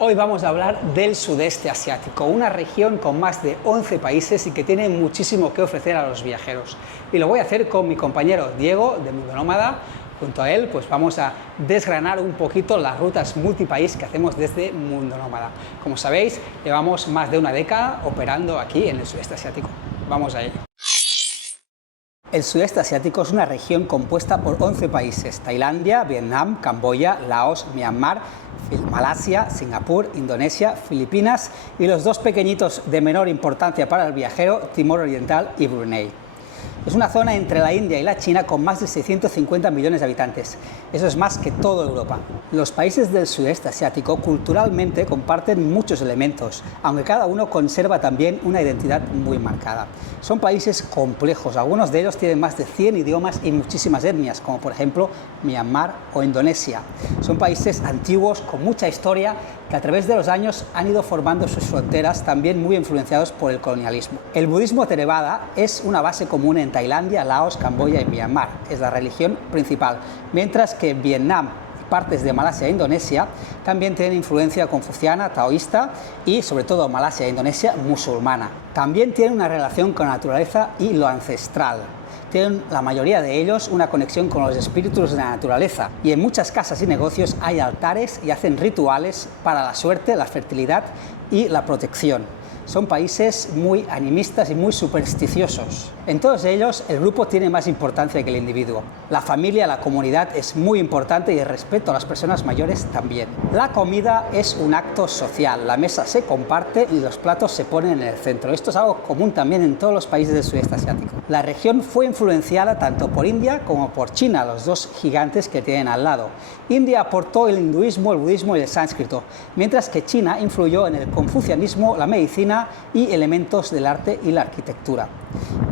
Hoy vamos a hablar del sudeste asiático, una región con más de 11 países y que tiene muchísimo que ofrecer a los viajeros. Y lo voy a hacer con mi compañero Diego de Mundo Nómada. Junto a él pues vamos a desgranar un poquito las rutas multipaís que hacemos desde Mundo Nómada. Como sabéis, llevamos más de una década operando aquí en el sudeste asiático. Vamos a ello. El sudeste asiático es una región compuesta por 11 países: Tailandia, Vietnam, Camboya, Laos, Myanmar, Malasia, Singapur, Indonesia, Filipinas y los dos pequeñitos de menor importancia para el viajero, Timor Oriental y Brunei. Es una zona entre la India y la China con más de 650 millones de habitantes. Eso es más que toda Europa. Los países del sudeste asiático culturalmente comparten muchos elementos, aunque cada uno conserva también una identidad muy marcada. Son países complejos, algunos de ellos tienen más de 100 idiomas y muchísimas etnias, como por ejemplo Myanmar o Indonesia. Son países antiguos con mucha historia que a través de los años han ido formando sus fronteras, también muy influenciados por el colonialismo. El budismo Theravada es una base común en Tailandia, Laos, Camboya y Myanmar. Es la religión principal, mientras que Vietnam y partes de Malasia e Indonesia también tienen influencia confuciana, taoísta y sobre todo Malasia e Indonesia musulmana. También tienen una relación con la naturaleza y lo ancestral. Tienen la mayoría de ellos una conexión con los espíritus de la naturaleza y en muchas casas y negocios hay altares y hacen rituales para la suerte, la fertilidad y la protección. Son países muy animistas y muy supersticiosos. En todos ellos, el grupo tiene más importancia que el individuo. La familia, la comunidad es muy importante y el respeto a las personas mayores también. La comida es un acto social. La mesa se comparte y los platos se ponen en el centro. Esto es algo común también en todos los países del sudeste asiático. La región fue influenciada tanto por India como por China, los dos gigantes que tienen al lado. India aportó el hinduismo, el budismo y el sánscrito, mientras que China influyó en el confucianismo, la medicina y elementos del arte y la arquitectura.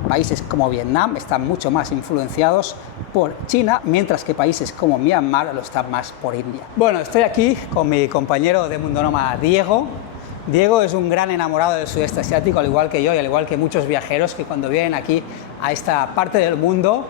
Países como Vietnam están mucho más influenciados por China, mientras que países como Myanmar lo están más por India. Bueno, estoy aquí con mi compañero de Mundo Nómada, Diego. Diego es un gran enamorado del sudeste asiático, al igual que yo y al igual que muchos viajeros que cuando vienen aquí a esta parte del mundo,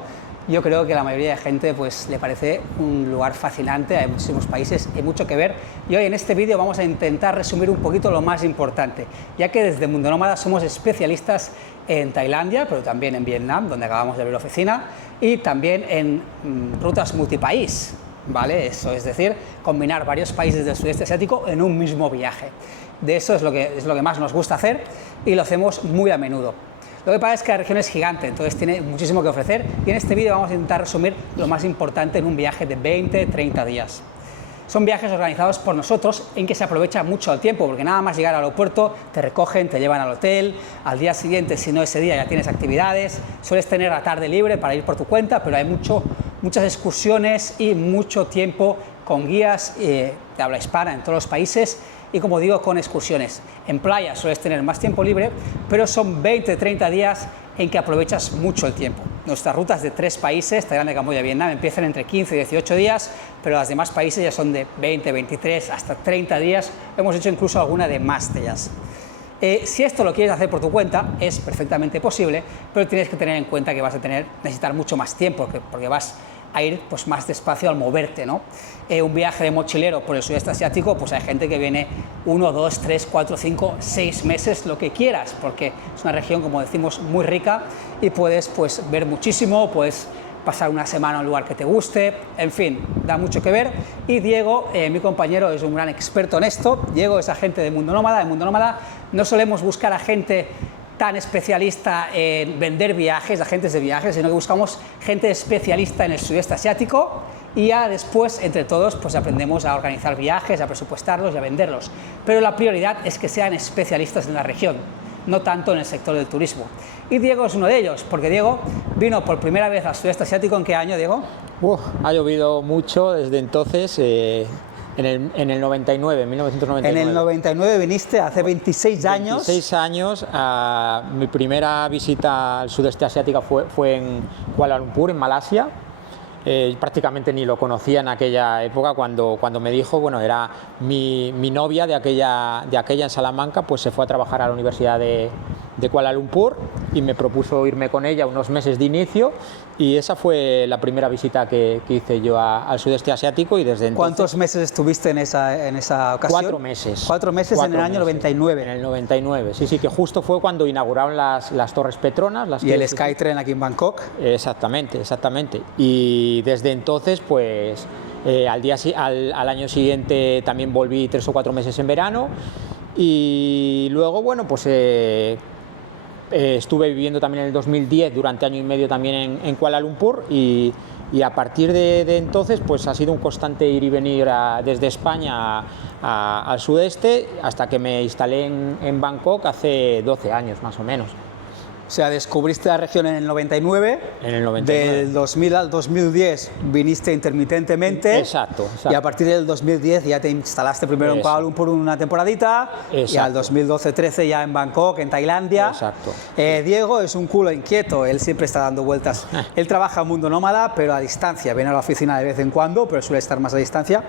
yo creo que la mayoría de gente pues le parece un lugar fascinante. Hay muchísimos países y mucho que ver, y hoy en este vídeo vamos a intentar resumir un poquito lo más importante, ya que desde Mundo Nómada somos especialistas en Tailandia, pero también en Vietnam, donde acabamos de abrir oficina, y también en rutas multipaís, ¿vale? Eso es decir, combinar varios países del sudeste asiático en un mismo viaje. De eso es lo que más nos gusta hacer y lo hacemos muy a menudo. Lo que pasa es que la región es gigante, entonces tiene muchísimo que ofrecer, y en este vídeo vamos a intentar resumir lo más importante en un viaje de 20-30 días. Son viajes organizados por nosotros en que se aprovecha mucho el tiempo, porque nada más llegar al aeropuerto te recogen, te llevan al hotel, al día siguiente, si no ese día, ya tienes actividades, sueles tener la tarde libre para ir por tu cuenta, pero hay muchas excursiones y mucho tiempo con guías de habla hispana en todos los países. Y como digo, con excursiones. En playa sueles tener más tiempo libre, pero son 20-30 días en que aprovechas mucho el tiempo. Nuestras rutas de 3 países, Tailandia, Camboya y Vietnam, empiezan entre 15 y 18 días, pero las demás países ya son de 20, 23, hasta 30 días. Hemos hecho incluso alguna de más de ellas. Si esto lo quieres hacer por tu cuenta, es perfectamente posible, pero tienes que tener en cuenta que vas a necesitar mucho más tiempo, porque vas a ir pues más despacio al moverte, ¿no? Un viaje de mochilero por el sudeste asiático, pues hay gente que viene 1, 2, 3, 4, 5, 6 meses, lo que quieras, porque es una región, como decimos, muy rica y puedes pues ver muchísimo, puedes pasar una semana en un lugar que te guste, en fin, da mucho que ver. Y Diego, mi compañero, es un gran experto en esto. Diego es agente de Mundo Nómada. En Mundo Nómada no solemos buscar a gente tan especialista en vender viajes, agentes de viajes, sino que buscamos gente especialista en el sudeste asiático, y ya después, entre todos, pues aprendemos a organizar viajes, a presupuestarlos y a venderlos. Pero la prioridad es que sean especialistas en la región, no tanto en el sector del turismo. Y Diego es uno de ellos, porque Diego vino por primera vez al sudeste asiático. ¿En qué año, Diego? Ha llovido mucho desde entonces. En el 99, en 1999. En el 99 viniste, hace 26 años. 26 años. Mi primera visita al sudeste asiático fue en Kuala Lumpur, en Malasia. Prácticamente ni lo conocía en aquella época. Cuando me dijo, bueno, era mi novia de aquella en Salamanca, pues se fue a trabajar a la Universidad de de Kuala Lumpur y me propuso irme con ella unos meses de inicio y esa fue la primera visita que hice yo al sudeste asiático y desde entonces... ¿Cuántos meses estuviste en esa ocasión? 4 meses. 4 meses en el año 99. En el 99, sí, que justo fue cuando inauguraron las Torres Petronas. Y el Skytrain aquí en Bangkok. Exactamente. Y desde entonces, pues al año siguiente también volví 3 o 4 meses en verano y luego, bueno, pues... estuve viviendo también en el 2010 durante año y medio también en Kuala Lumpur y a partir de entonces pues ha sido un constante ir y venir desde España al sudeste hasta que me instalé en Bangkok hace 12 años más o menos. O sea, descubriste la región en el 99. En el 99. Del 2000 al 2010 viniste intermitentemente. Exacto. Y a partir del 2010 ya te instalaste primero en Kuala Lumpur una temporadita. Exacto. Y al 2012-13 ya en Bangkok, en Tailandia. Exacto. Diego es un culo inquieto, él siempre está dando vueltas. Él trabaja en Mundo Nómada, pero a distancia. Viene a la oficina de vez en cuando, pero suele estar más a distancia.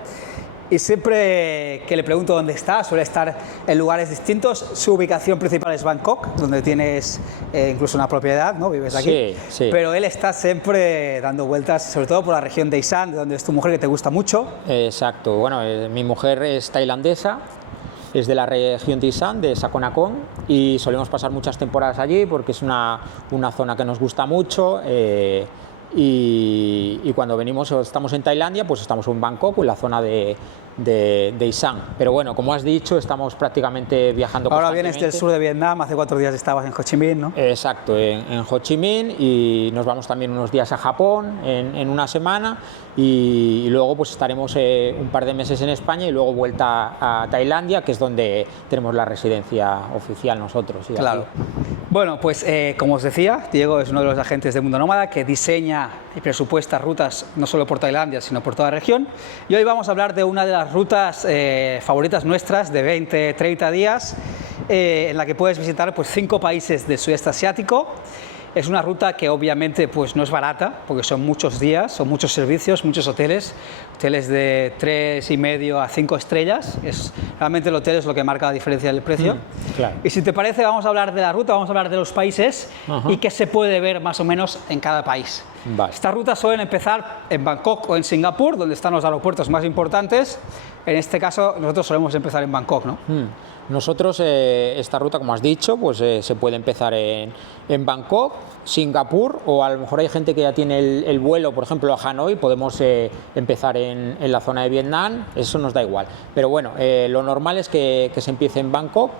Y siempre que le pregunto dónde está, suele estar en lugares distintos. Su ubicación principal es Bangkok, donde tienes incluso una propiedad, ¿no? Vives aquí. Sí. Pero él está siempre dando vueltas, sobre todo por la región de Isan, de donde es tu mujer, que te gusta mucho. Exacto. Bueno, mi mujer es tailandesa, es de la región de Isan, de Sakonakon, y solemos pasar muchas temporadas allí porque es una zona que nos gusta mucho. Y cuando venimos o estamos en Tailandia, pues estamos en Bangkok, en la zona de Isan. Pero bueno, como has dicho, estamos prácticamente viajando Ahora constantemente. vienes del sur de Vietnam, hace 4 días estabas en Ho Chi Minh, ¿no? Exacto, en Ho Chi Minh, y nos vamos también unos días a Japón en una semana y luego pues estaremos un par de meses en España y luego vuelta a Tailandia, que es donde tenemos la residencia oficial nosotros. Claro. Bueno, pues como os decía, Diego es uno de los agentes de Mundo Nómada que diseña y presupuesta rutas no solo por Tailandia, sino por toda la región. Y hoy vamos a hablar de una de las rutas favoritas nuestras de 20-30 días, en la que puedes visitar pues 5 países del sudeste asiático. Es una ruta que obviamente pues no es barata, porque son muchos días, son muchos servicios, muchos hoteles de 3,5 a 5 estrellas. Realmente el hotel es lo que marca la diferencia del precio. Claro. Y si te parece, vamos a hablar de la ruta, vamos a hablar de los países y qué se puede ver más o menos en cada país. Vale. Estas rutas suelen empezar en Bangkok o en Singapur, donde están los aeropuertos más importantes. En este caso, nosotros solemos empezar en Bangkok, ¿no? Nosotros, esta ruta, como has dicho, pues se puede empezar en Bangkok, Singapur, o a lo mejor hay gente que ya tiene el vuelo, por ejemplo, a Hanoi, podemos empezar en la zona de Vietnam, eso nos da igual. Pero bueno, lo normal es que se empiece en Bangkok.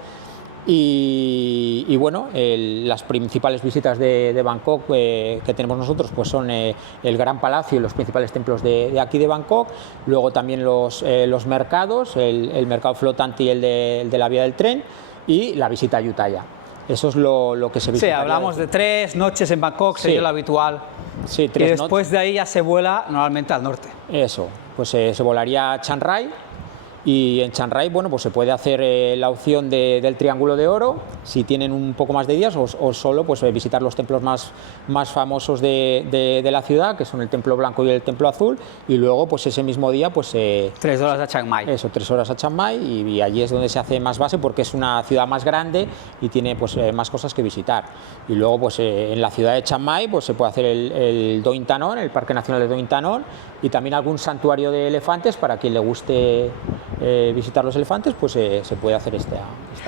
Y bueno, las principales visitas de Bangkok que tenemos nosotros pues son el Gran Palacio y los principales templos de aquí de Bangkok, luego también los mercados, el mercado flotante y el de la vía del tren, y la visita a Ayutthaya. Eso es lo que se visita. Sí, hablamos de 3 noches en Bangkok, sería lo habitual. Sí, 3 noches. Y después noches. de ahí ya se vuela normalmente al norte. Eso, pues se volaría a Chiang Rai. Y en Chiang Rai, bueno, pues se puede hacer la opción del Triángulo de Oro, si tienen un poco más de días, o solo pues visitar los templos más famosos de la ciudad, que son el Templo Blanco y el Templo Azul, y luego pues ese mismo día pues 3 horas a Chiang Mai. Eso, 3 horas a Chiang Mai, y allí es donde se hace más base porque es una ciudad más grande y tiene pues más cosas que visitar. Y luego pues en la ciudad de Chiang Mai pues se puede hacer el Doi Thanh On, el Parque Nacional de Doi Thanh On, y también algún santuario de elefantes para quien le guste visitar los elefantes, pues se puede hacer esta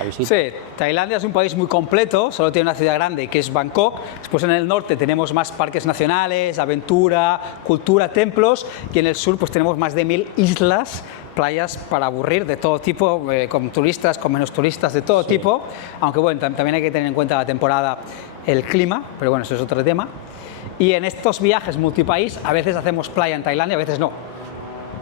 visita. Sí, Tailandia es un país muy completo, solo tiene una ciudad grande que es Bangkok. Después en el norte tenemos más parques nacionales, aventura, cultura, templos, y en el sur pues tenemos más de 1000 islas, playas para aburrir de todo tipo, con turistas, con menos turistas, de todo tipo, aunque bueno, también hay que tener en cuenta la temporada, el clima, pero bueno, eso es otro tema. Y en estos viajes multipaís a veces hacemos playa en Tailandia, a veces no.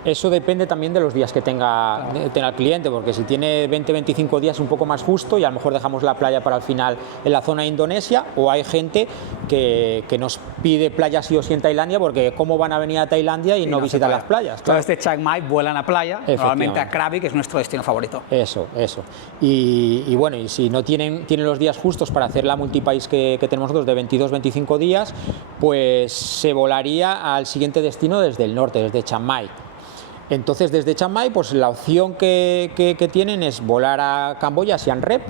Eso depende también de los días que tenga el cliente, porque si tiene 20-25 días un poco más justo y a lo mejor dejamos la playa para el final en la zona de Indonesia, o hay gente que nos pide playa sí o sí en Tailandia, porque cómo van a venir a Tailandia y no visitan las playas. Claro. Desde Chiang Mai vuelan a playa, normalmente a Krabi, que es nuestro destino favorito. Eso. Y bueno, y si no tienen los días justos para hacer la multipaís que tenemos nosotros de 22-25 días, pues se volaría al siguiente destino desde el norte, desde Chiang Mai. Entonces, desde Chiang Mai, pues la opción que tienen es volar a Camboya, Siem Reap,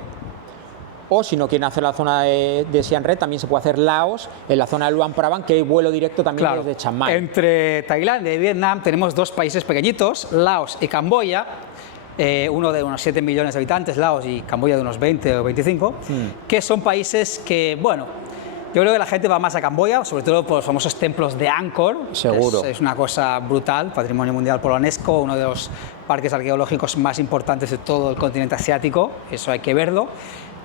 o si no quieren hacer la zona de Siem Reap, también se puede hacer Laos, en la zona de Luang Prabang, que hay vuelo directo también desde Chiang Mai. Entre Tailandia y Vietnam tenemos dos países pequeñitos, Laos y Camboya, uno de unos 7 millones de habitantes, Laos, y Camboya de unos 20 o 25, que son países que, bueno, yo creo que la gente va más a Camboya, sobre todo por los famosos templos de Angkor. Seguro. Es una cosa brutal, patrimonio mundial por la UNESCO, uno de los parques arqueológicos más importantes de todo el continente asiático, eso hay que verlo.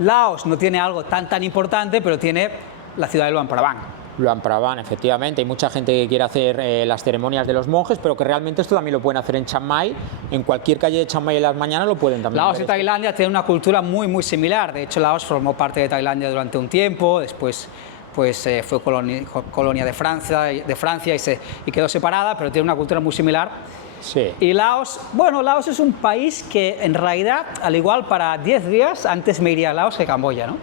Laos no tiene algo tan importante, pero tiene la ciudad de Luang Prabang. Luang Prabang, efectivamente, hay mucha gente que quiere hacer las ceremonias de los monjes, pero que realmente esto también lo pueden hacer en Chiang Mai, en cualquier calle de Chiang Mai en las mañanas lo pueden también. Laos y Tailandia tienen una cultura muy similar, de hecho Laos formó parte de Tailandia durante un tiempo, después pues fue colonia de Francia y quedó separada, pero tiene una cultura muy similar. Sí. Y Laos, bueno, Laos es un país que en realidad, al igual para 10 días, antes me iría a Laos que a Camboya, ¿no?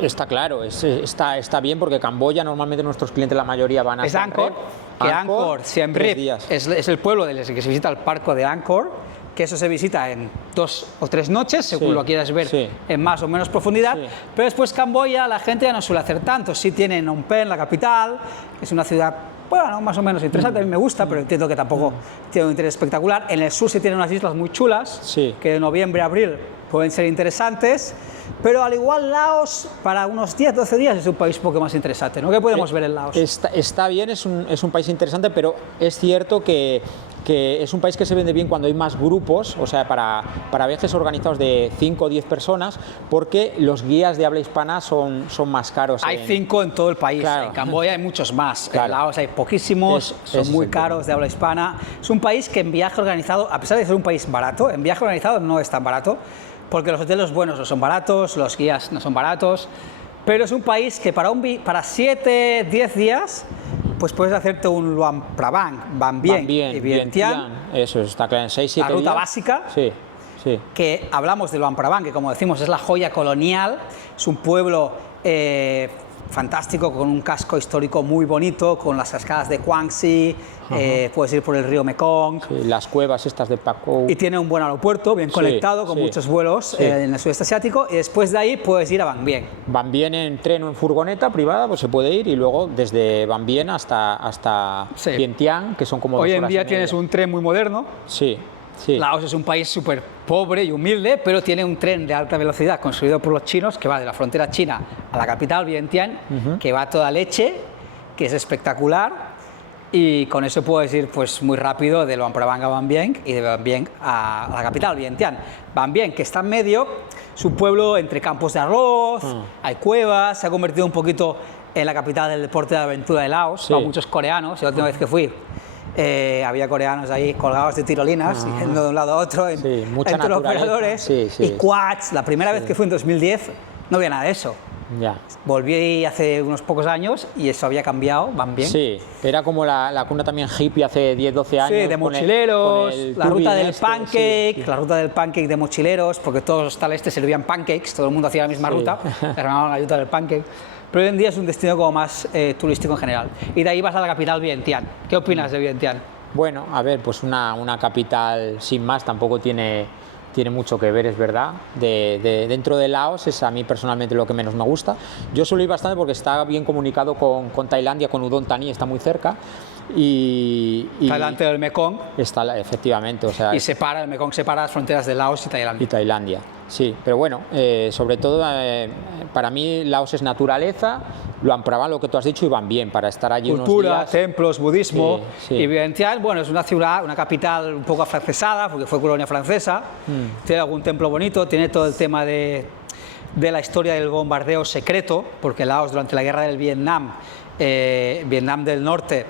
Está claro, está bien porque Camboya normalmente nuestros clientes la mayoría van a es Angkor, que Angkor, Siem Reap, es el pueblo desde el que se visita el parque de Angkor, que eso se visita en 2 o 3 noches, según lo quieras ver en más o menos profundidad, pero después Camboya la gente ya no suele hacer tanto, sí tiene Phnom Penh, la capital, es una ciudad, bueno, más o menos interesante, a mí me gusta, pero entiendo que tampoco tiene un interés espectacular. En el sur sí tiene unas islas muy chulas, que de noviembre a abril pueden ser interesantes, pero al igual Laos, para unos 10-12 días es un país un poco más interesante, ¿no? ¿Qué podemos ver en Laos? Está bien, es un país interesante, pero es cierto que es un país que se vende bien cuando hay más grupos, o sea, para viajes organizados de 5 o 10 personas, porque los guías de habla hispana son más caros. Hay 5 en todo el país, en Camboya hay muchos más, en Laos hay poquísimos, son muy caros de habla hispana. Es un país que en viaje organizado, a pesar de ser un país barato, en viaje organizado no es tan barato, porque los hoteles buenos no son baratos, los guías no son baratos, pero es un país que para 7-10 días pues puedes hacerte un Luang Prabang, Ban Bien y Vientiane. Eso está claro, en 6-7 días. La ruta básica, que hablamos de Luang Prabang, que como decimos es la joya colonial, es un pueblo fantástico, con un casco histórico muy bonito, con las cascadas de Quang-Si, puedes ir por el río Mekong. Las cuevas estas de Pak Koo. Y tiene un buen aeropuerto, bien conectado, con muchos vuelos en el sudeste asiático, y después de ahí puedes ir a Ban Bien. Ban Bien en tren o en furgoneta privada, pues se puede ir, y luego desde Ban Bien hasta Vientiane, que son como 2 horas. Hoy en día tienes un tren muy moderno. Laos es un país súper pobre y humilde, pero tiene un tren de alta velocidad construido por los chinos que va de la frontera china a la capital, Vientiane, que va a toda leche, que es espectacular, y con eso puedes ir pues muy rápido de Luang Prabang a Ban Bien y de Ban Bien a la capital, Vientiane. Ban Bien, que está en medio, es un pueblo entre campos de arroz, hay cuevas, se ha convertido un poquito en la capital del deporte de aventura de Laos, van muchos coreanos, la última vez que fui. Había coreanos ahí colgados de tirolinas, yendo de un lado a otro, entre los operadores, y quads. La primera vez que fui en 2010 no había nada de eso. Volví hace unos pocos años y eso había cambiado, Ban Bien. Sí, era como la cuna también hippie hace 10-12 años. Sí, de mochileros, la ruta del pancake, la ruta del pancake de mochileros, porque todos los hostales servían pancakes, todo el mundo hacía la misma ruta, se llamaban la ruta del pancake. Pero hoy en día es un destino como más turístico en general. Y de ahí vas a la capital, Vientiane. ¿Qué opinas de Vientiane? Bueno, a ver, pues una capital sin más, tampoco tiene mucho que ver, es verdad. Dentro de Laos es a mí personalmente lo que menos me gusta. Yo suelo ir bastante porque está bien comunicado con Tailandia, con Udon Thani, está muy cerca. Está delante del Mekong. Está, efectivamente. O sea, el Mekong separa las fronteras de Laos y Tailandia. Sí, pero bueno, sobre todo para mí Laos es naturaleza, Luang Prabang, lo que tú has dicho, y Ban Bien, para estar allí cultura, unos días. templos, budismo. Y Vientiane, bueno, es una ciudad, una capital un poco afrancesada, porque fue colonia francesa, tiene algún templo bonito, tiene todo el tema de la historia del bombardeo secreto, porque Laos durante la guerra del Vietnam, Vietnam del Norte,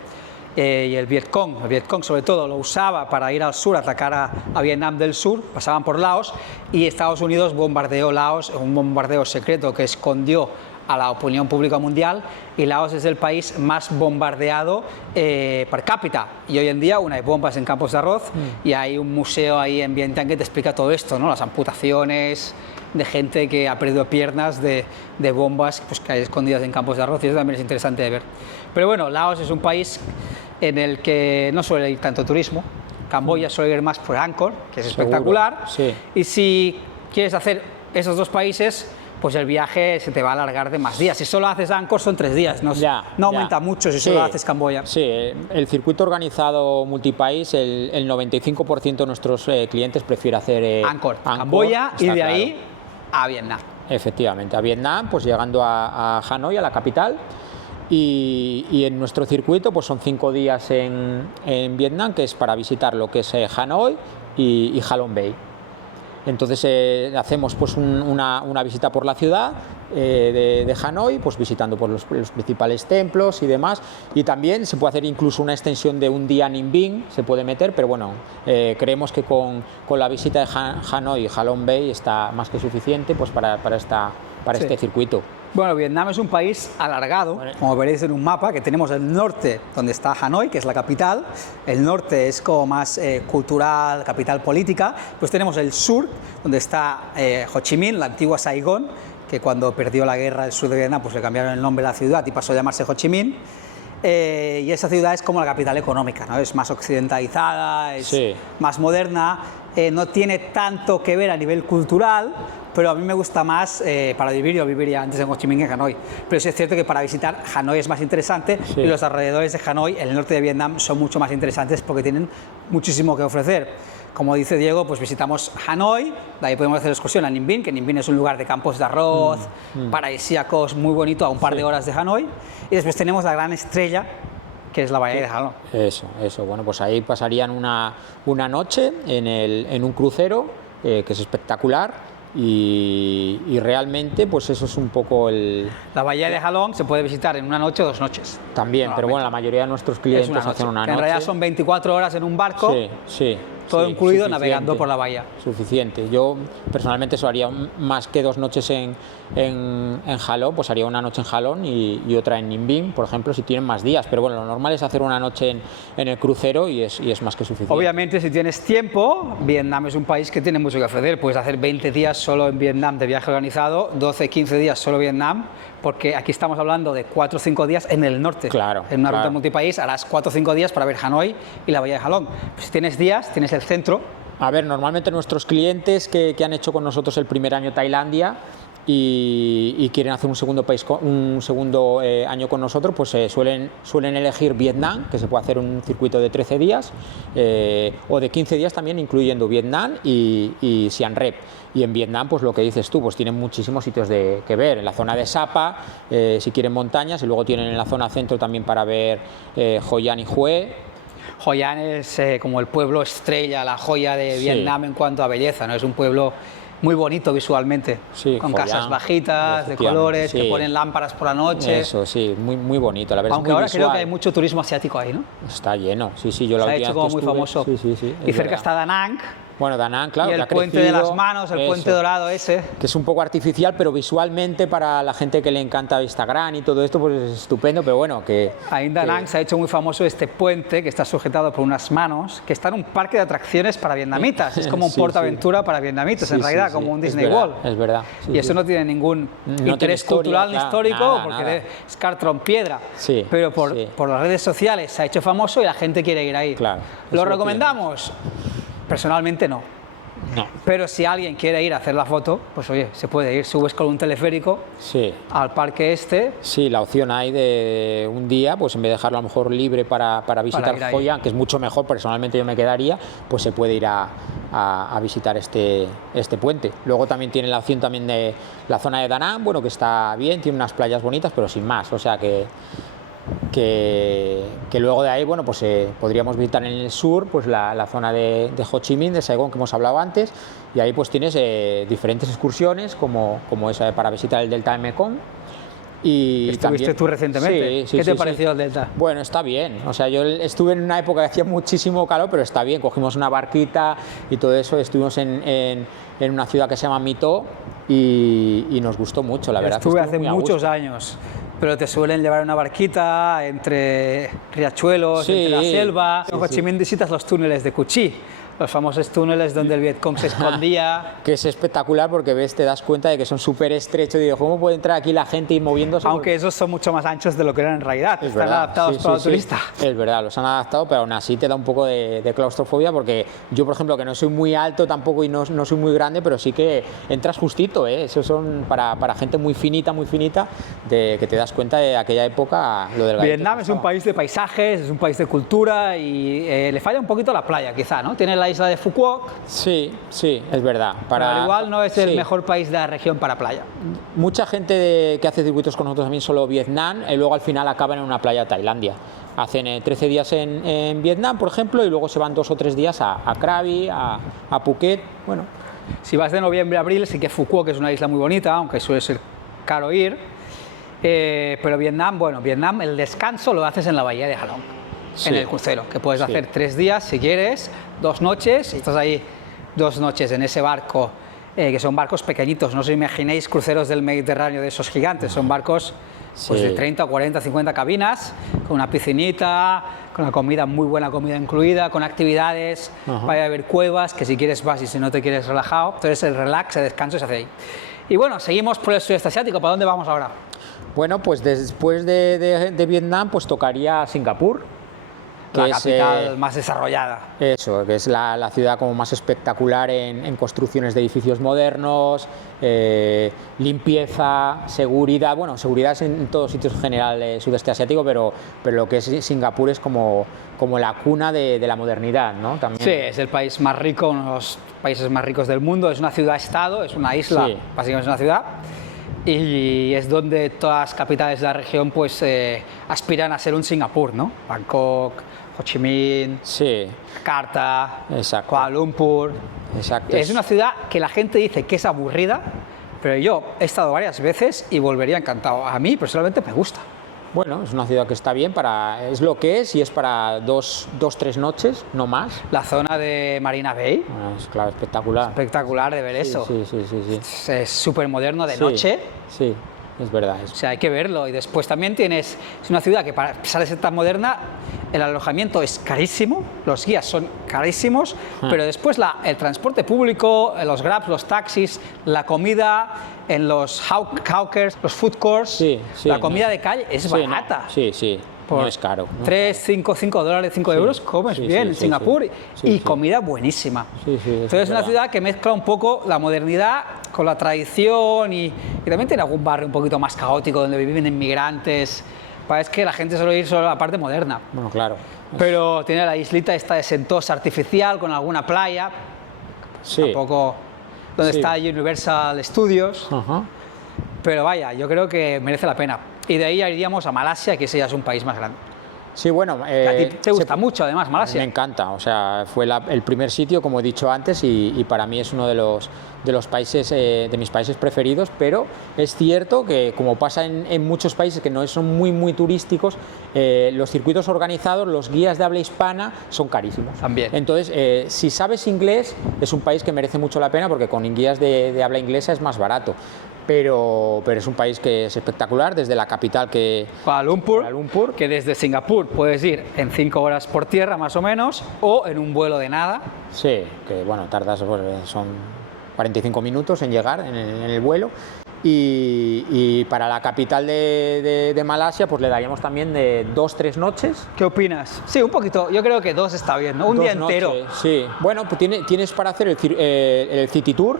y el Vietcong sobre todo lo usaba para ir al sur, atacar a Vietnam del Sur, pasaban por Laos, y Estados Unidos bombardeó Laos, un bombardeo secreto que escondió a la opinión pública mundial, y Laos es el país más bombardeado per cápita, y hoy en día hay bombas en campos de arroz, y hay un museo ahí en Vientiane que te explica todo esto, ¿no? Las amputaciones de gente que ha perdido piernas de bombas pues, que hay escondidas en campos de arroz, y eso también es interesante de ver. Pero bueno, Laos es un país en el que no suele ir tanto turismo. Camboya suele ir más por Angkor, que es espectacular. Y si quieres hacer esos dos países, pues el viaje se te va a alargar de más días. Si solo haces Angkor son 3 días, no aumenta mucho si solo haces Camboya. Sí, el circuito organizado multipaís, el 95% de nuestros clientes prefiere hacer Angkor, Camboya, y de ahí a Vietnam. Efectivamente, a Vietnam, pues llegando a Hanoi, a la capital. Y en nuestro circuito pues son 5 días en Vietnam, que es para visitar lo que es Hanoi y Halong Bay. Entonces hacemos pues una visita por la ciudad de Hanoi, pues visitando pues, los principales templos y demás, y también se puede hacer incluso una extensión de un día en Ninh Binh, se puede meter, pero bueno, creemos que con la visita de Hanoi y Halong Bay está más que suficiente pues, para este circuito. Bueno, Vietnam es un país alargado, como veréis en un mapa, que tenemos el norte, donde está Hanoi, que es la capital. El norte es como más cultural, capital política. Pues tenemos el sur, donde está Ho Chi Minh, la antigua Saigón, que cuando perdió la guerra el sur de Vietnam, pues le cambiaron el nombre a la ciudad y pasó a llamarse Ho Chi Minh. Y esa ciudad es como la capital económica, ¿no? Es más occidentalizada, es más moderna, no tiene tanto que ver a nivel cultural, pero a mí me gusta más para vivir. Yo viviría antes en Ho Chi Minh que en Hanoi, pero sí es cierto que para visitar Hanoi es más interesante y los alrededores de Hanoi, el norte de Vietnam, son mucho más interesantes porque tienen muchísimo que ofrecer. Como dice Diego, pues visitamos Hanoi, de ahí podemos hacer excursión a Ninh Binh, que Ninh Binh es un lugar de campos de arroz, paradisíacos, muy bonito, a un par de horas de Hanoi, y después tenemos la gran estrella, que es la bahía de Halong. Eso, bueno, pues ahí pasarían una noche en un crucero, que es espectacular. Y realmente pues eso es un poco La bahía de Halong se puede visitar en una noche o 2 noches. También, pero bueno, la mayoría de nuestros clientes hacen una noche. En realidad son 24 horas en un barco. Sí. Todo incluido, navegando por la bahía. Suficiente. Yo personalmente eso haría más que 2 noches en Halong, pues haría una noche en Halong y otra en Ninh Binh, por ejemplo, si tienen más días. Pero bueno, lo normal es hacer una noche en el crucero y es más que suficiente. Obviamente, si tienes tiempo, Vietnam es un país que tiene mucho que ofrecer. Puedes hacer 20 días solo en Vietnam de viaje organizado, 12, 15 días solo Vietnam, porque aquí estamos hablando de 4 o 5 días en el norte. Claro. En una ruta multipaís harás 4 o 5 días para ver Hanoi y la bahía de Halong. Pues si tienes días, tienes el centro. A ver, normalmente nuestros clientes que han hecho con nosotros el primer año Tailandia y quieren hacer un segundo año con nosotros, pues suelen elegir Vietnam, que se puede hacer un circuito de 13 días o de 15 días también, incluyendo Vietnam y Siem Reap. Y en Vietnam, pues lo que dices tú, pues tienen muchísimos sitios que ver. En la zona de Sapa, si quieren montañas, y luego tienen en la zona centro también para ver Hoi An y Hue. Hoi An es como el pueblo estrella, la joya de Vietnam en cuanto a belleza, ¿no? Es un pueblo muy bonito visualmente, con casas bajitas, de colores, que ponen lámparas por la noche. Eso, sí, muy bonito, la verdad. Aunque ahora creo que hay mucho turismo asiático ahí, ¿no? Está lleno, sí, yo la Se ha hecho como muy famoso. Sí, y cerca está Da Nang. Bueno, Da Nang, claro, y el puente de las manos, el puente dorado ese. Que es un poco artificial, pero visualmente para la gente que le encanta Instagram y todo esto, pues es estupendo, pero bueno, que... Ahí en Da Nang se ha hecho muy famoso este puente que está sujetado por unas manos, que está en un parque de atracciones para vietnamitas. Es como un PortAventura para vietnamitas, en realidad, como un Disney World. Es verdad. Y eso no tiene ningún interés cultural ni histórico, porque es cartón piedra. Pero por las redes sociales se ha hecho famoso y la gente quiere ir ahí. Claro. ¿Lo recomendamos? Personalmente no. Pero si alguien quiere ir a hacer la foto, pues oye, se puede ir, subes con un teleférico al parque este. Sí, la opción hay de un día, pues en vez de dejarlo a lo mejor libre para visitar Hoi An, que es mucho mejor, personalmente yo me quedaría, pues se puede ir a visitar este puente. Luego también tiene la opción también de la zona de Da Nang, bueno, que está bien, tiene unas playas bonitas, pero sin más, o sea que luego de ahí, bueno, pues podríamos visitar en el sur pues la zona de Ho Chi Minh, de Saigón, que hemos hablado antes, y ahí pues tienes diferentes excursiones como esa para visitar el delta de Mekong. Y ¿estuviste tú recientemente? Sí, ¿Qué te pareció el delta? Bueno, está bien, o sea, yo estuve en una época que hacía muchísimo calor, pero está bien, cogimos una barquita y todo eso, estuvimos en una ciudad que se llama My To y nos gustó mucho, la verdad. Estuve hace muchos años. Pero te suelen llevar una barquita entre riachuelos, entre la selva. En Ho Chi Minh visitas los túneles de Cu Chi, Los famosos túneles donde el Vietcong se escondía. Que es espectacular porque ves, te das cuenta de que son súper estrechos y digo, ¿cómo puede entrar aquí la gente y moviéndose? Aunque esos son mucho más anchos de lo que eran en realidad. Es Están verdad, adaptados sí, para sí, el sí. turista. Es verdad, los han adaptado, pero aún así te da un poco de claustrofobia porque yo, por ejemplo, que no soy muy alto tampoco y no soy muy grande, pero sí que entras justito, ¿eh? Esos son para gente muy finita, de que te das cuenta de aquella época, lo del Vietnam es un país de paisajes, es un país de cultura y le falla un poquito la playa, quizá, ¿no? Tiene la isla de Phu Quoc, Sí, es verdad. pero al igual no es el sí. mejor país de la región para playa. Mucha gente que hace circuitos con nosotros también solo Vietnam y luego al final acaban en una playa de Tailandia. Hacen 13 días en Vietnam, por ejemplo, y luego se van 2 o 3 días a Krabi, a Phuket. Bueno, Si vas de noviembre a abril, sí que Phu Quoc es una isla muy bonita, aunque suele ser caro ir. Pero Vietnam, bueno, Vietnam el descanso lo haces en la bahía de Halong, Sí. en el crucero, que puedes Sí. hacer 3 días si quieres, 2 noches, estás ahí 2 noches en ese barco, que son barcos pequeñitos, no os imaginéis cruceros del Mediterráneo de esos gigantes, son barcos pues, Sí. de 30, 40, 50 cabinas, con una piscinita, con una comida, muy buena comida incluida, con actividades, para ir a ver cuevas, que si quieres vas y si no te quieres relajado, entonces el relax, el descanso se hace ahí. Y bueno, seguimos por el sudeste asiático, ¿para dónde vamos ahora? Bueno, pues después de Vietnam, pues tocaría Singapur. que La es, capital más desarrollada. Eso, que es la ciudad como más espectacular en construcciones de edificios modernos, limpieza, seguridad. Bueno, seguridad es en todos sitios en general sudeste asiático, pero lo que es Singapur es como la cuna de la modernidad, ¿no? También. Sí, es el país más rico, uno de los países más ricos del mundo. Es una ciudad-estado, es una isla, Sí. básicamente es una ciudad. Y es donde todas las capitales de la región pues, aspiran a ser un Singapur, ¿no? Bangkok, Ho Chi Minh, Sí, Jakarta, Exacto. Kuala Lumpur. exacto. Es una ciudad que la gente dice que es aburrida, pero yo he estado varias veces y volvería encantado. A mí personalmente me gusta. Bueno, es una ciudad que está bien es lo que es y es para 2-3 noches, no más. La zona de Marina Bay, Bueno, es claro, espectacular. espectacular de ver eso. Sí. Es súper moderno de Sí, noche. Sí, es verdad. O sea, hay que verlo. Y después también es una ciudad que para pesar de ser tan moderna, el alojamiento es carísimo, los guías son carísimos, pero después el transporte público, los grabs, los taxis, la comida en los hawkers, los food courts, Sí, la comida de calle es Sí, barata. no, sí, Por no es caro. ¿no? 3, 5 dólares, 5 euros, comes sí, bien sí, en sí, Singapur sí. y Sí. comida buenísima. Sí, eso Entonces es una verdad. ciudad que mezcla un poco la modernidad con la tradición y también tiene algún barrio un poquito más caótico donde viven inmigrantes. Parece que la gente suele ir solo a la parte moderna. Bueno, claro. Pero tiene la islita esta de Sentosa artificial con alguna playa, Sí. tampoco donde Sí. está Universal Studios. Ajá. Pero vaya, yo creo que merece la pena. Y de ahí ya iríamos a Malasia, que ese ya es un país más grande. Sí, bueno. Que a ti te gusta mucho, además, Malasia. Me encanta, o sea, fue el primer sitio, como he dicho antes, y para mí es uno de los países, de mis países preferidos, pero es cierto que, como pasa en muchos países que no son muy turísticos, los circuitos organizados, los guías de habla hispana son carísimos. También. Entonces, si sabes inglés, es un país que merece mucho la pena, porque con guías de habla inglesa es más barato. Pero es un país que es espectacular, desde la capital Kuala Lumpur, Kuala Lumpur. que desde Singapur puedes ir en 5 horas por tierra más o menos, o en un vuelo de nada. Sí, que bueno, tardas, pues, son 45 minutos en llegar en el vuelo. Y para la capital de Malasia, pues le daríamos también de 2-3 noches. ¿Qué opinas? Sí, un poquito. Yo creo que 2 está bien, ¿no? Un 2 día entero. noches, sí. Bueno, pues tienes para hacer el City Tour,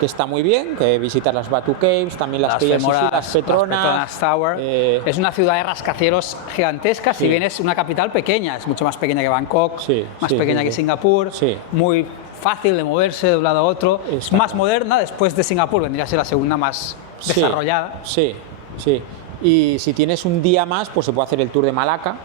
que está muy bien, que visitas las Batu Caves, también las Femoras, las Petronas. las Petronas Tower. Es una ciudad de rascacielos gigantesca, si Sí. bien es una capital pequeña, es mucho más pequeña que Bangkok, Sí, más sí, pequeña sí, que sí. Singapur, Sí. muy fácil de moverse de un lado a otro, Exacto. más moderna, después de Singapur vendría a ser la segunda más Sí, desarrollada. Sí. Y si tienes un día más, pues se puede hacer el Tour de Malaca.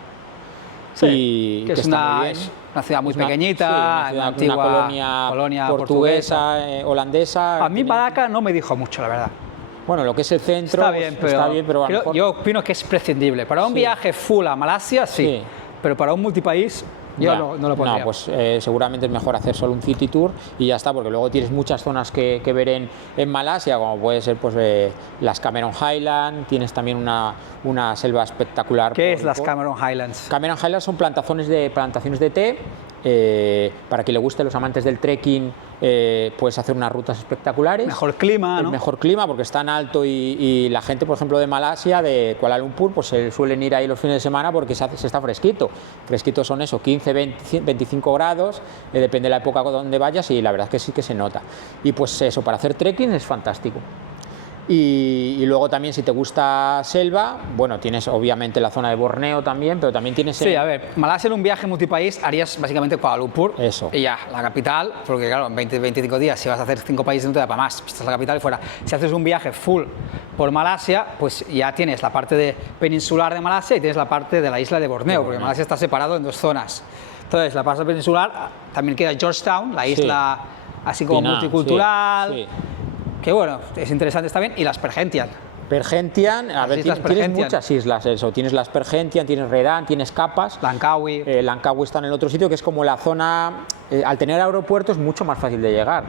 Sí, que es está muy una, bien. es una ciudad muy Es una- pequeñita, sí, una una ciudad- antigua una colonia portuguesa, holandesa. A mí Malaca no me dijo mucho, la verdad. Bueno, lo que es el centro Está bien, pero, a lo mejor- yo opino que es prescindible. Para un Sí. viaje full a Malasia, sí, Sí. pero para un multipaís yo Ya. no lo pondría. No, pues seguramente es mejor hacer solo un City Tour y ya está, porque luego tienes muchas zonas que ver en Malasia, como puede ser pues las Cameron Highlands, tienes también una selva espectacular. ¿Qué es las Cameron Highlands? Cameron Highlands son plantaciones de té para que le guste a los amantes del trekking, puedes hacer unas rutas espectaculares. Mejor clima, ¿no? Mejor clima porque es tan alto y la gente, por ejemplo, de Malasia, de Kuala Lumpur, pues suelen ir ahí los fines de semana porque se está fresquito. Fresquito son eso, 15, 20, 25 grados, depende de la época donde vayas y la verdad es que sí que se nota. Y pues eso, para hacer trekking es fantástico. Y luego también, si te gusta selva, bueno, tienes obviamente la zona de Borneo también, pero también tienes... Sí, a ver, Malasia en un viaje multipaís harías básicamente Kuala Lumpur. Eso. Y ya, la capital, porque claro, en 20-25 días, si vas a hacer 5 países no te da para más, esta es la capital y fuera. Si haces un viaje full por Malasia, pues ya tienes la parte peninsular de Malasia y tienes la parte de la isla de Borneo, porque Malasia está separado en 2 zonas. Entonces, la parte peninsular, también queda Georgetown, la isla así como multicultural. Sí. Que bueno, es interesante, está bien, y las Perhentian. Perhentian, a ver, tienes muchas islas, eso, tienes las Perhentian, tienes Redan, tienes Kapas. Langkawi. Langkawi está en el otro sitio, que es como la zona, al tener aeropuerto es mucho más fácil de llegar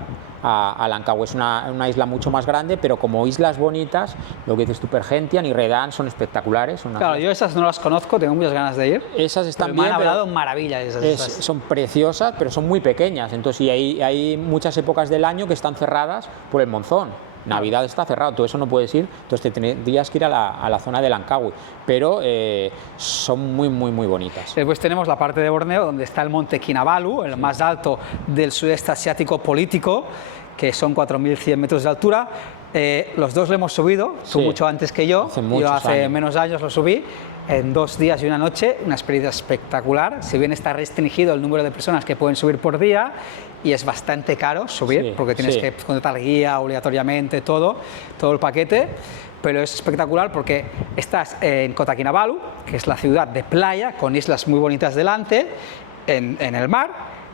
a Langkawi, es una isla mucho más grande, pero como islas bonitas, lo que dices tú, Perhentian y Redan son espectaculares. Claro, yo esas no las conozco, tengo muchas ganas de ir. Esas están pero bien, me han hablado maravillas de esas islas. Son preciosas, pero son muy pequeñas, entonces y hay muchas épocas del año que están cerradas por el monzón. Navidad está cerrado, todo eso no puedes ir, entonces te tendrías que ir a la zona de Langkawi, pero son muy bonitas. Después tenemos la parte de Borneo, donde está el monte Kinabalu, el más alto del sudeste asiático político, que son 4.100 metros de altura. Los dos lo hemos subido, tú mucho antes que yo, hace menos años lo subí, en 2 días y 1 noche, una experiencia espectacular. Si bien está restringido el número de personas que pueden subir por día y es bastante caro subir, porque tienes que contratar guía obligatoriamente, todo el paquete, pero es espectacular porque estás en Kota Kinabalu, que es la ciudad de playa, con islas muy bonitas delante, en el mar,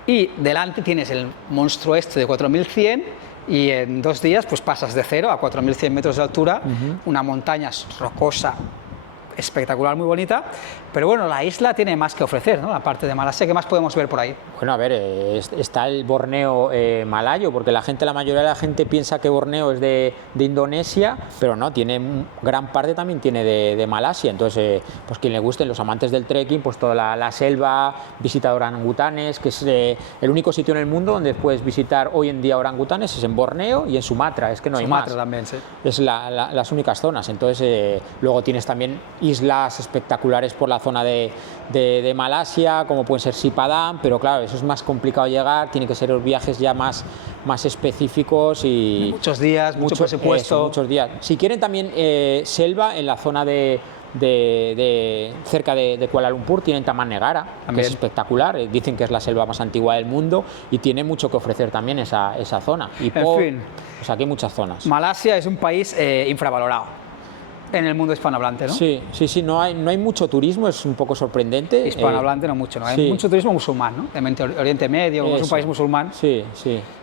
y delante tienes el monstruo este de 4.100, y en 2 días pues pasas de 0 a 4.100 metros de altura, una montaña rocosa espectacular, muy bonita, pero bueno, la isla tiene más que ofrecer, ¿no? La parte de Malasia, ¿qué más podemos ver por ahí? Bueno, a ver, está el Borneo malayo, porque la mayoría de la gente piensa que Borneo es de Indonesia, pero no, gran parte también tiene de Malasia, entonces, pues quien le gusten, los amantes del trekking, pues toda la selva, visita orangutanes, que es el único sitio en el mundo donde puedes visitar hoy en día orangutanes, es en Borneo y en Sumatra, es que no hay más. Sumatra también, sí. Es las únicas zonas, entonces luego tienes también islas espectaculares por la zona de Malasia, como pueden ser Sipadam, pero claro, eso es más complicado llegar, tiene que ser los viajes ya más específicos y... Muchos días, mucho presupuesto. Muchos días. Si quieren también selva, en la zona cerca de Kuala Lumpur tienen Taman Negara, que es espectacular, dicen que es la selva más antigua del mundo y tiene mucho que ofrecer también esa zona. Y en fin, o sea, aquí hay muchas zonas. Malasia es un país infravalorado en el mundo hispanohablante, ¿no? Sí, no hay mucho turismo, es un poco sorprendente. Hispanohablante no mucho, ¿no? Hay mucho turismo musulmán, ¿no? Oriente Medio, como es un país musulmán. Sí.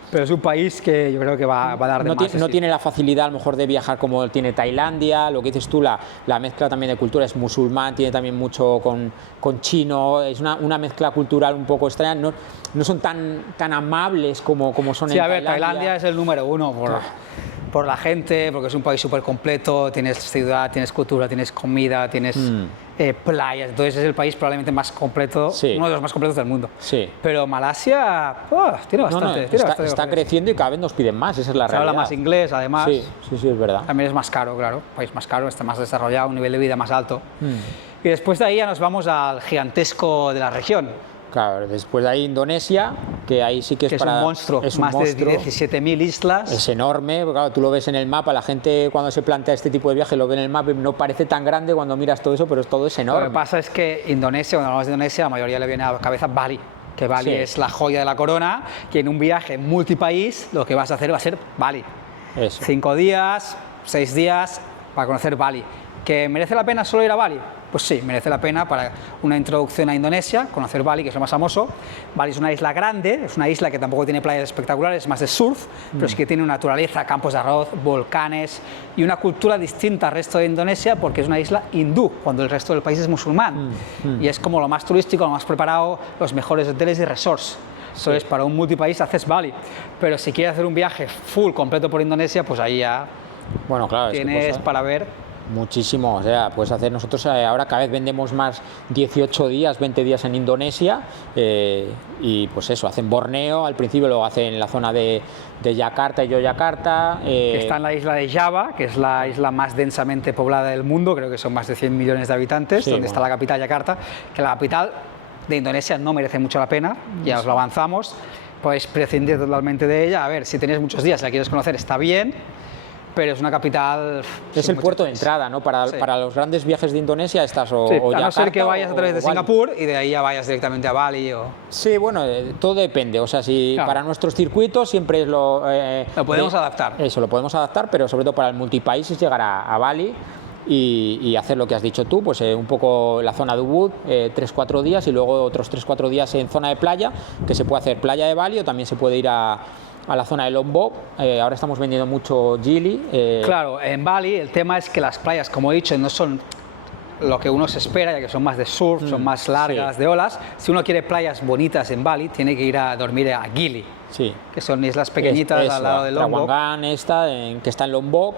Pero es un país que yo creo que va a dar de más. No tiene la facilidad a lo mejor de viajar como tiene Tailandia, lo que dices tú, la mezcla también de cultura es musulmán, tiene también mucho con chino, es una mezcla cultural un poco extraña, no son tan amables como son en Tailandia. Sí, a ver, Tailandia es el número 1 por la gente, porque es un país súper completo, tienes ciudad, tienes cultura, tienes comida, tienes playas, entonces es el país probablemente más completo, uno de los más completos del mundo. Sí. Pero Malasia tiene bastante. Está creciendo y cada vez nos piden más, esa es la realidad. Se habla más inglés, además. Sí, es verdad. También es más caro, claro, país más caro, está más desarrollado, un nivel de vida más alto. Y después de ahí ya nos vamos al gigantesco de la región. Claro, después de ahí Indonesia, que ahí sí que es un monstruo, más de 17.000 islas. Es enorme, porque claro, tú lo ves en el mapa, la gente cuando se plantea este tipo de viaje lo ve en el mapa y no parece tan grande cuando miras todo eso, pero todo es enorme. Lo que pasa es que Indonesia, cuando hablamos de Indonesia, la mayoría le viene a la cabeza Bali, que Bali es la joya de la corona, que en un viaje multipaís lo que vas a hacer va a ser Bali. Eso. 5 días, 6 días para conocer Bali. ¿Que merece la pena solo ir a Bali? Pues sí, merece la pena para una introducción a Indonesia, conocer Bali, que es lo más famoso. Bali es una isla grande, es una isla que tampoco tiene playas espectaculares, es más de surf, pero sí que tiene naturaleza, campos de arroz, volcanes y una cultura distinta al resto de Indonesia porque es una isla hindú, cuando el resto del país es musulmán. Y es como lo más turístico, lo más preparado, los mejores hoteles y resorts. Entonces, para un multipaís haces Bali, pero si quieres hacer un viaje full, completo por Indonesia, pues ahí ya bueno, claro, tienes para ver Muchísimo, o sea, puedes hacer, nosotros ahora cada vez vendemos más 18 días, 20 días en Indonesia, y pues eso, hacen Borneo, al principio lo hacen en la zona de Yakarta y Yogyakarta. Que está en la isla de Java, que es la isla más densamente poblada del mundo, creo que son más de 100 millones de habitantes, sí, donde está la capital Yakarta, que la capital de Indonesia no merece mucho la pena, ya os lo avanzamos, podéis prescindir totalmente de ella. A ver, si tenéis muchos días, si la quieres conocer, está bien, pero es una capital... Es el puerto de entrada, ¿no? Para los grandes viajes de Indonesia estás o sí, Yakarta, a no ser que vayas a través de Bali. Singapur y de ahí ya vayas directamente a Bali o... Sí, bueno, todo depende, o sea, si claro, para nuestros circuitos siempre es lo podemos adaptar. Eso, lo podemos adaptar, pero sobre todo para el multipaís es llegar a Bali y hacer lo que has dicho tú, pues un poco la zona de Ubud, 3-4 días y luego otros 3-4 días en zona de playa, que se puede hacer playa de Bali o también se puede ir a la zona de Lombok. Ahora estamos vendiendo mucho Gili. Claro, en Bali el tema es que las playas, como he dicho, no son lo que uno se espera, ya que son más de surf, son más largas, sí, de olas. Si uno quiere playas bonitas en Bali, tiene que ir a dormir a Gili, sí, que son islas pequeñitas al lado de Lombok. Trawangan que está en Lombok,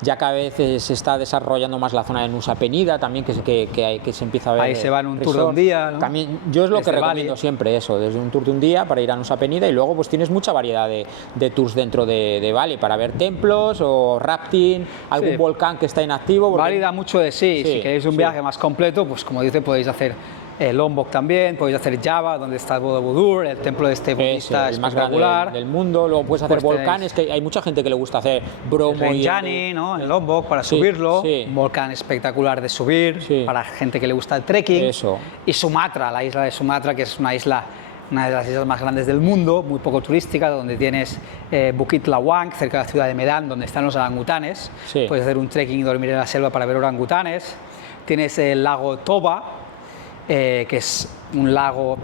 ya cada vez se está desarrollando más la zona de Nusa Penida también, que se empieza a ver. Ahí se va en un tour de resort. un día, ¿no? También, yo es lo Desde que recomiendo Bali. siempre, eso, desde un tour de un día para ir a Nusa Penida y luego pues tienes mucha variedad de tours dentro de Bali para ver templos o rafting, algún Sí, volcán que está inactivo. Porque... Bali da mucho de sí. Sí, Si queréis un sí, viaje más completo, pues como dice, podéis hacer Lombok también, podéis hacer Java, donde está Borobudur, el templo de este budista el más grande espectacular. del mundo. Luego puedes hacer Pues volcanes, que hay mucha gente que le gusta hacer Bromo y Rinjani, ¿no? En Lombok, para Sí, subirlo, sí. un volcán espectacular de subir, Sí. para gente que le gusta el trekking. Eso. Y Sumatra, la isla de Sumatra, que es una de las islas más grandes del mundo, muy poco turística, donde tienes Bukit Lawang, cerca de la ciudad de Medan, donde están los orangutanes. Sí. Puedes hacer un trekking y dormir en la selva para ver orangutanes. Tienes el lago Toba, que es un lago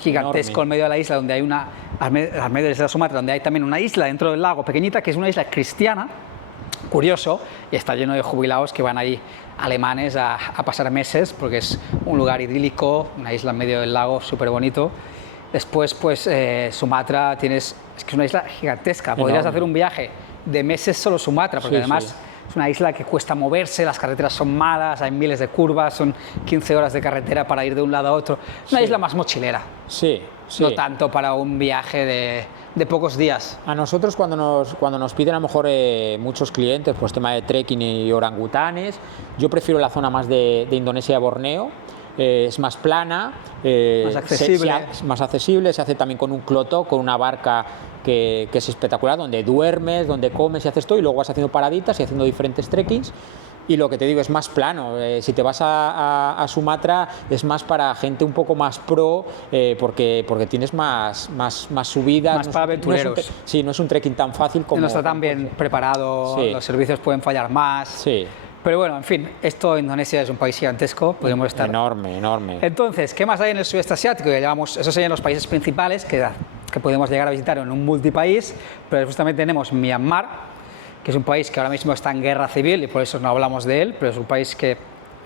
gigantesco Enorme. en medio de la isla, donde hay al medio de la isla de Sumatra, donde hay también una isla dentro del lago pequeñita, que es una isla cristiana, curioso, y está lleno de jubilados que van ahí, alemanes, a pasar meses, porque es un lugar idílico, una isla en medio del lago, súper bonito. Después, pues, Sumatra, es que es una isla gigantesca, podrías Enorme. hacer un viaje de meses solo Sumatra, porque Sí, además... sí. Es una isla que cuesta moverse, las carreteras son malas, hay miles de curvas, son 15 horas de carretera para ir de un lado a otro. Es una Sí. isla más mochilera, Sí, sí. no tanto para un viaje de pocos días. A nosotros cuando nos piden a lo mejor muchos clientes, pues tema de trekking y orangutanes, yo prefiero la zona más de Indonesia, Borneo. Es más plana, Más accesible. más accesible, se hace también con un cloto, con una barca que es espectacular, donde duermes, donde comes y haces todo, y luego vas haciendo paraditas y haciendo diferentes trekkings. Y lo que te digo es más plano. Si te vas a Sumatra es más para gente un poco más pro, porque tienes más subidas. Más para aventureros. Sí, no es un trekking tan fácil como... No está tan bien preparado, Sí. los servicios pueden fallar más. Sí, Pero bueno, en fin, Indonesia es un país gigantesco, podemos estar... enorme, enorme. Entonces, ¿qué más hay en el sudeste asiático? Esos serían los países principales que podemos llegar a visitar en un multipaís, pero justamente tenemos Myanmar, que es un país que ahora mismo está en guerra civil y por eso no hablamos de él, pero es un país que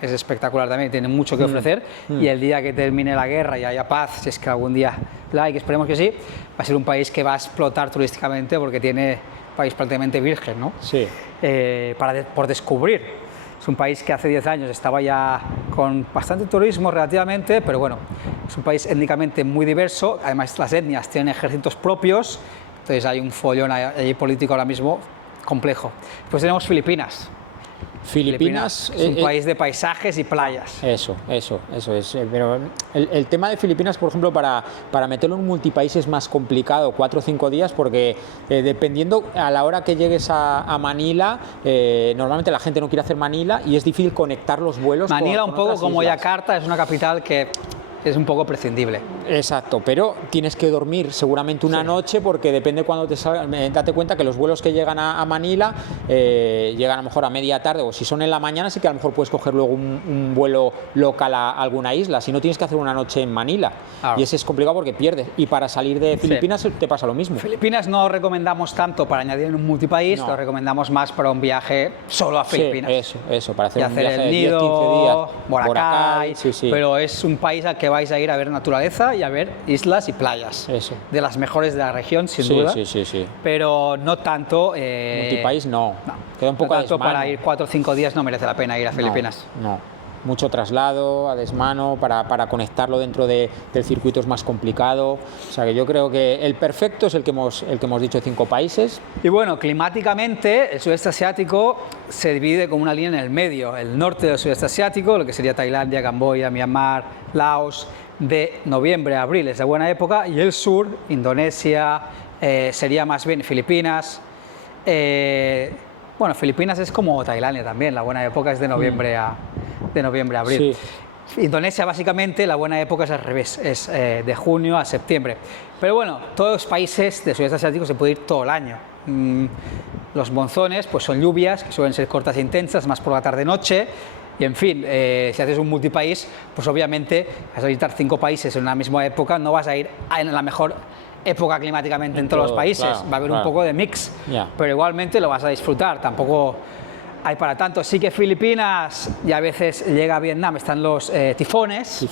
es espectacular también, tiene mucho que ofrecer y el día que termine la guerra y haya paz, si es que algún día la hay, que esperemos que sí, va a ser un país que va a explotar turísticamente porque tiene país prácticamente virgen, ¿no? Sí. Por descubrir. Es un país que hace 10 años estaba ya con bastante turismo relativamente, pero bueno, es un país étnicamente muy diverso, además las etnias tienen ejércitos propios, entonces hay un follón allí político ahora mismo complejo. Después tenemos Filipinas. Filipinas es un país de paisajes y playas. Eso es. Pero el tema de Filipinas, por ejemplo, para meterlo en un multipaís es más complicado, 4 o 5 días, porque dependiendo a la hora que llegues a Manila, normalmente la gente no quiere hacer Manila y es difícil conectar los vuelos. Manila, con un poco otras como islas. Yakarta, es una capital que es un poco prescindible. Exacto, pero tienes que dormir seguramente una noche porque depende cuando te salga. Date cuenta que los vuelos que llegan a Manila llegan a lo mejor a media tarde, o si son en la mañana sí que a lo mejor puedes coger luego un vuelo local a alguna isla, si no tienes que hacer una noche en Manila. Claro. Y ese es complicado porque pierdes, y para salir de Filipinas te pasa lo mismo. Filipinas no recomendamos tanto para añadir en un multipaís, No. lo recomendamos más para un viaje solo a Filipinas. Sí, eso, para hacer Y un hacer viaje el de 10, Nido, 15 días. Boracay, sí. pero es un país al que vais a ir a ver naturaleza y a ver islas y playas. Eso. De las mejores de la región, sin Sí, duda. sí. Pero no tanto... Multipaís no. queda un poco a desmano. Para ir 4 o 5 días no merece la pena ir a Filipinas. No. Mucho traslado a desmano, para conectarlo dentro del circuito es más complicado. O sea que yo creo que el perfecto es el que hemos dicho, 5 países. Y bueno, climáticamente el sudeste asiático se divide con una línea en el medio. El norte del sudeste asiático, lo que sería Tailandia, Camboya, Myanmar, Laos, de noviembre a abril es de buena época, y el sur, Indonesia, sería más bien Filipinas. Bueno, Filipinas es como Tailandia también, la buena época es de noviembre a abril. Sí. Indonesia básicamente la buena época es al revés, es de junio a septiembre. Pero bueno, todos los países del sudeste asiático se puede ir todo el año. Los monzones pues son lluvias que suelen ser cortas e intensas, más por la tarde-noche. Y en fin, si haces un multipaís, pues obviamente vas a visitar 5 países en una misma época, no vas a ir en la mejor época climáticamente en todos los países, claro, va a haber un poco de mix, pero igualmente lo vas a disfrutar, tampoco hay para tanto. Sí que Filipinas y a veces llega a Vietnam, están los tifones,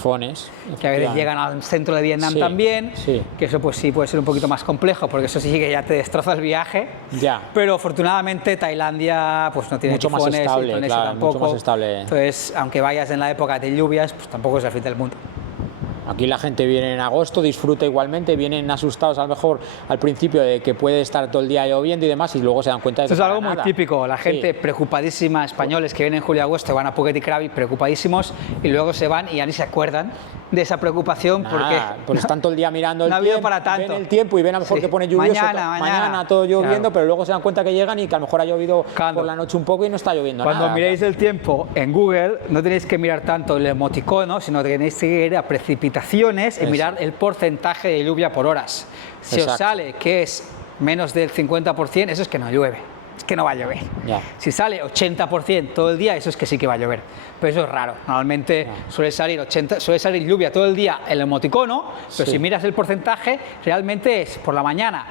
que a veces llegan al centro de Vietnam también, que eso pues sí puede ser un poquito más complejo, porque eso sí que ya te destroza el viaje, pero afortunadamente Tailandia pues no tiene mucho tifones, más estable, Indonesia tampoco, mucho más estable. Entonces aunque vayas en la época de lluvias, pues tampoco es el fin del mundo. Aquí la gente viene en agosto, disfruta igualmente, vienen asustados a lo mejor al principio de que puede estar todo el día lloviendo y demás, y luego se dan cuenta de que eso es algo muy típico, la gente preocupadísima, españoles que vienen en julio y agosto, van a Phuket y Krabi preocupadísimos y luego se van y ya ni se acuerdan de esa preocupación porque pues están todo el día mirando el tiempo, para tanto. Ven el tiempo y ven a lo mejor que pone lluvioso, mañana todo lloviendo, pero luego se dan cuenta que llegan y que a lo mejor ha llovido por la noche un poco y no está lloviendo nada. Cuando miréis el tiempo en Google no tenéis que mirar tanto el emoticono, sino que tenéis que ir a precipitaciones y mirar el porcentaje de lluvia por horas. Si os sale que es menos del 50%, eso es que no llueve, es que no va a llover. Si sale 80% todo el día, eso es que sí que va a llover. Pero eso es raro, normalmente suele salir lluvia todo el día el emoticono, pero si miras el porcentaje, realmente es por la mañana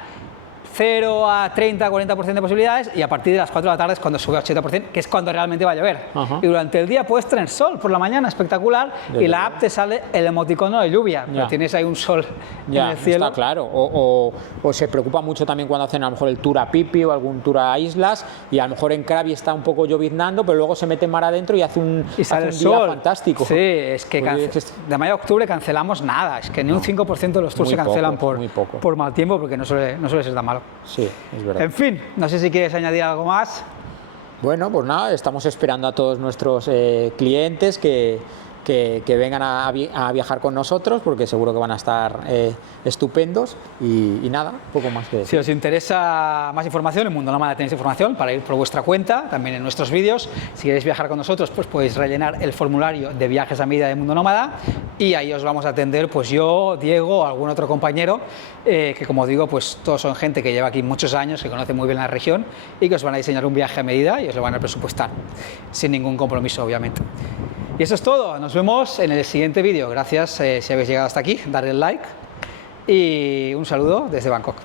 0 a 30, 40% de posibilidades, y a partir de las 4 de la tarde es cuando sube a 80%, que es cuando realmente va a llover. Y durante el día puedes tener sol por la mañana, espectacular, y la app te sale el emoticono de lluvia, pero tienes ahí un sol en el cielo. Está claro, o se preocupa mucho también cuando hacen a lo mejor el tour a Phi Phi o algún tour a islas, y a lo mejor en Krabi está un poco lloviznando, pero luego se mete mar adentro y hace un día fantástico. Sí, es que de mayo a octubre cancelamos nada, es que ni un 5% de los tours se cancelan por mal tiempo, porque no suele ser tan malo. Sí, es verdad. En fin, no sé si quieres añadir algo más. Bueno, pues nada, estamos esperando a todos nuestros clientes que vengan a viajar con nosotros, porque seguro que van a estar estupendos, y nada, poco más que decir. Si os interesa más información, en Mundo Nómada tenéis información para ir por vuestra cuenta, también en nuestros vídeos. Si queréis viajar con nosotros, pues podéis rellenar el formulario de viajes a medida de Mundo Nómada, y ahí os vamos a atender pues yo, Diego o algún otro compañero, que como digo, pues todos son gente que lleva aquí muchos años, que conoce muy bien la región y que os van a diseñar un viaje a medida y os lo van a presupuestar, sin ningún compromiso, obviamente. Y eso es todo, nos vemos en el siguiente vídeo. Gracias si habéis llegado hasta aquí, darle like y un saludo desde Bangkok.